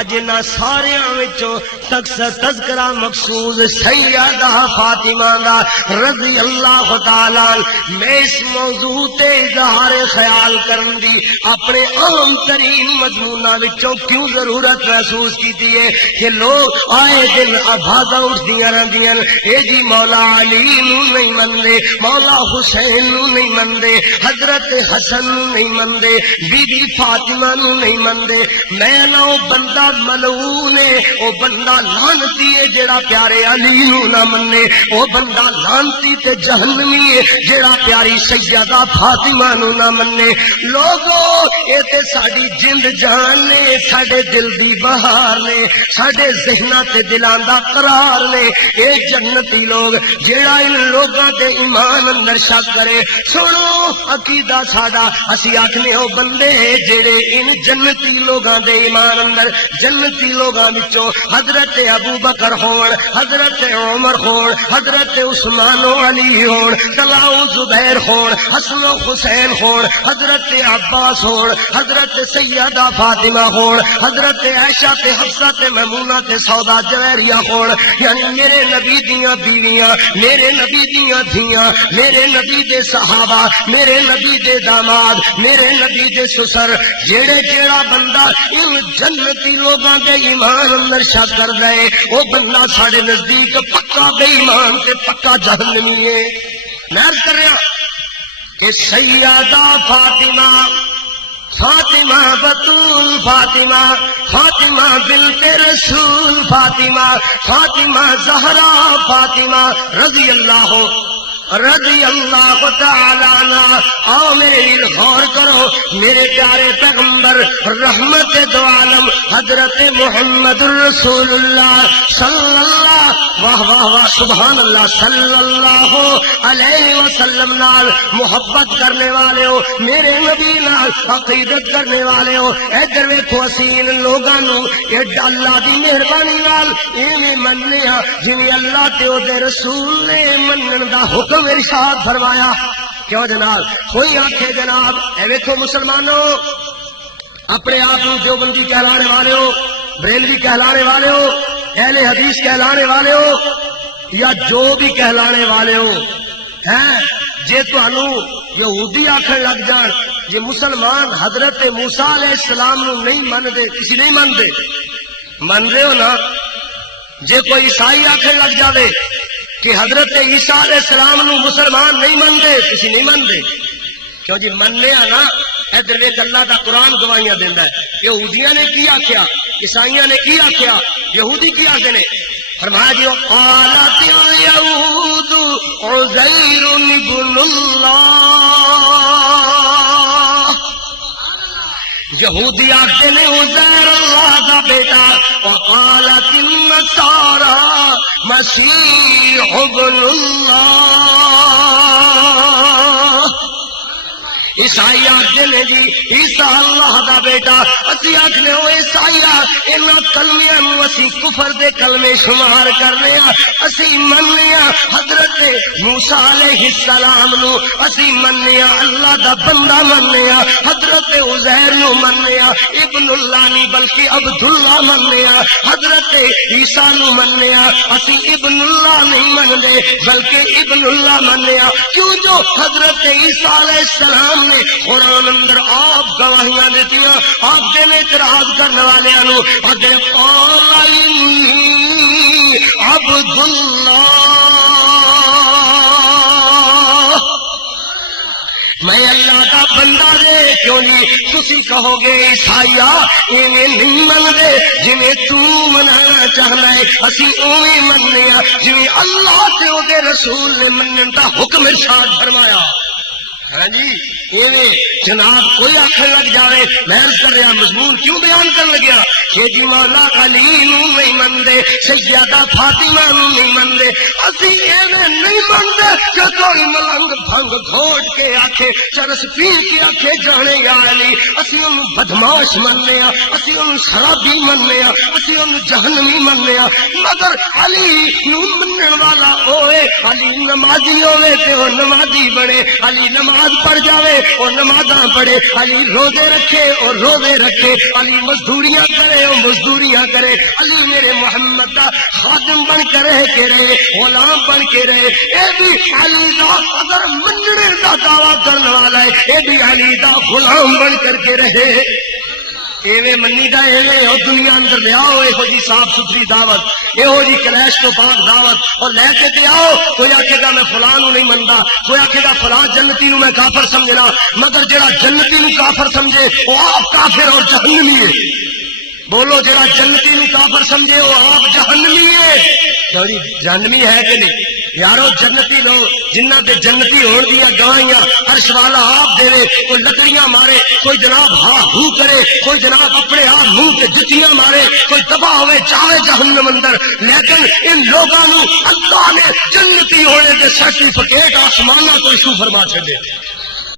اج نہ سارے وچوں تذکرہ مقصود سیدہ فاطمہ دا رضی اللہ تعالی میں اس موضوع تے اظہار خیال کرن دی اپنے عام ترین مضموناں وچوں کیوں ضرورت محسوس کیتی ہے کہ لوگ آئے دن آوازاں اٹھدیاں رہندیاں اے جی مولا علی نو نہیں مندے، مولا حسین نو نہیں مندے، حضرت حسن نو نہیں مندے، بی بی فاطمہ نو نہیں مندے۔ میں نہ او بندہ ملعون ہے، او بندہ لعنتی ہے جڑا پیارے علی نو نہ منے، او بندہ لعنتی تے جہنمی ہے جڑا پیاری سیدہ فاطمہ نو نہ منے۔ لوگو اے تے ساڈی جند جان نے، ساڈے دل دی بہار نے، ساڈے ذہناں تے دلاں دا قرار نے۔ اے جنتی لوگ جڑا ان لوگاں دے ایمان اندر شک کرے، سنو عقیدہ ساڈا اسی آکھنے او بندے جڑے ان جنتی لوگاں دے ایمان اندر جنتی لوگاں وچوں حضرت ابو بکر ہون، حضرت عمر ہون، حضرت عثمان و علی ہون، طلحہ و زبیر ہون، حسن و حسین ہون، حضرت عباس ہون، حضرت سیدہ فاطمہ ہون، حضرت عائشہ تے حفصہ تے میمونہ تے سودا جویریہ ہون، یعنی میرے نبی دیاں بیویاں، میرے نبی دیاں دھیاں، میرے نبی دے صحابہ، میرے نبی دے داماد، میرے نبی دے سسر، جیڑا بندہ ان جنتی لوگاں دے ایمان اندر شک کر دے وہ بندہ ساڑے نزدیک پکا بے ایمان تے پکا جہنمی ہے۔ میں عرض کر رہا کہ سیدہ فاطمہ، فاطمہ بطول فاطمہ، فاطمہ بنت رسول فاطمہ، فاطمہ زہرا فاطمہ رضی اللہ تعالی عنہ۔ آؤ میرے لیے غور کرو، میرے پیارے پیغمبر رحمت دو عالم حضرت محمد رسول اللہ صلی اللہ واہ واہ واہ سبحان اللہ صلی اللہ علیہ وسلم نال محبت کرنے والے ہو، میرے نبی نال عقیدت کرنے والے ہو، ادھر ویکھو اسی ان لوگاں نو اللہ دی مہربانی نال ایویں مننے ہاں جویں اللہ تے او دے رسول نے منن دا حکم ارشاد فرمایا۔ کیوں جناب؟ کوئی آنکھے جناب اے ویکھو مسلمانوں، اپنے آپ کو دیوبندی کہلانے والے ہو، بریلوی کہلانے والے ہو، اہل حدیث کہلانے والے ہو، یا جو بھی کہلانے والے ہو ہیں، جے تانوں یہودی آکھن لگ جان یہ مسلمان حضرت موسیٰ علیہ السلام نو نہیں مندے، کسی نہیں مندے، من رہے ہو نا؟ جے کوئی عیسائی آکھن لگ جاوے کہ حضرت عیسیٰ علیہ السلام نو مسلمان نہیں مندے، کسی نہیں مندے، کیوں جی مننے نا؟ ادھر ویکھ اللہ دا قرآن گواہیاں دیندا ہے۔ یہودیاں نے کی آکھیا، عیسائیاں نے کی آکھیا، یہودی کی آکھدے نے؟ فرمایا جی قالت اليهود عزیر ابن اللہ، یہودی آکھتے نے عزیر اللہ دا بیٹا، وقالت النصارى مسیح ابن اللہ، عیسائی آکھتے نے جی عیسیٰ اللہ دا بیٹا، اسی آکھنے ہو عیسائی انہاں کلمیاں نو اسی کفر دے کلمے شمار کرنے ہاں، اسی مننے ہاں حضرت موسیٰ علیہ السلام نو، اسی مننے ہاں اللہ دا بندہ مننے ہاں، حضرت عزیر نو مننے ہاں، ابن اللہ نہیں بلکہ عبداللہ مننے ہاں، حضرت عیسیٰ نو مننے ہاں، اسی ابن اللہ نہیں مننے بلکہ ابن اللہ مننے ہاں۔ کیوں جو حضرت عیسیٰ علیہ السلام نے قرآن اندر آپ گواہیاں دیتیاں، آپ دن اعتراض کرنے والے انو اگر قال انی عبداللہ، میں اللہ کا بندہ دے، کیوں نہیں تسی کہو گے عیسائیہ انہیں نہیں من دے جنہیں تو منانا چاہنا ہے، اسی اوہیں مننے ہاں جنہیں اللہ کے او دے رسول نے منن دا حکم ارشاد فرمایا۔ ہاں جی ایویں جناب کوئی آخر لگ جائے، میں کر رہا مضمون کیوں بیان کر لگیا کہ جی مولا علی نو نہیں مندے، سیدہ فاطمہ نو نہیں مندے، اسی ایویں نہیں مندے کہ کوئی ملنگ بھنگ گھوٹ کے آکھے، چرس پی کے آکھے جانے یا علی، اسی انہوں بدماش مننے ہاں، اسی انہوں شرابی مننے ہاں، اسی انہوں جہنمی مننے ہاں، مگر علی نو منن والا ہوئے، علی نمازی ہوئے تے وہ نمازی بڑے، علی نماز پڑھ جاوے اور نمازاں پڑھے، علی روزے رکھے اور روزے رکھے، علی مزدوریاں کرے اور مزدوریاں رہے، علی میرے محمد دا خادم بن کے رہے کے رہے، غلام بن کے رہے، اے بھی علی دا اگر مننے دا دعویٰ کرنے والا ہے، اے بھی علی دا غلام بن کر کے رہے۔ ایویں منی دا ایویں ہو دنیا اندر لے آؤ یہو جی صاف ستھری دعوت، یہو جی کلیش تو پاک دعوت اور لے کے تے آؤ۔ کوئی آکھے گا میں فلاں نو نہیں مندا، کوئی آکھے گا فلاں جنتی نو میں کافر سمجھنا، مگر جڑا جنتی نو کافر سمجھے وہ آپ کافر اور جہنمی ہے۔ بولو جڑا جنتی نو کافر سمجھے وہ آپ جہنمی ہے۔ سوری جہنمی ہے کہ نہیں یارو؟ جنتی لوگ جنہ دے جنتی ہون دیا گواہیاں عرش والا آپ دے، کوئی لکڑیاں مارے، کوئی جناب ہاں ہو کرے، کوئی جناب اپنے آپ منہ تے جتیاں مارے، کوئی تباہ ہوئے چاہے جہنم اندر، لیکن ان لوگاں نو اللہ نے جنتی ہونے دے سرٹیفکیٹ آسمانہ تو ایشو فرما چھڈے۔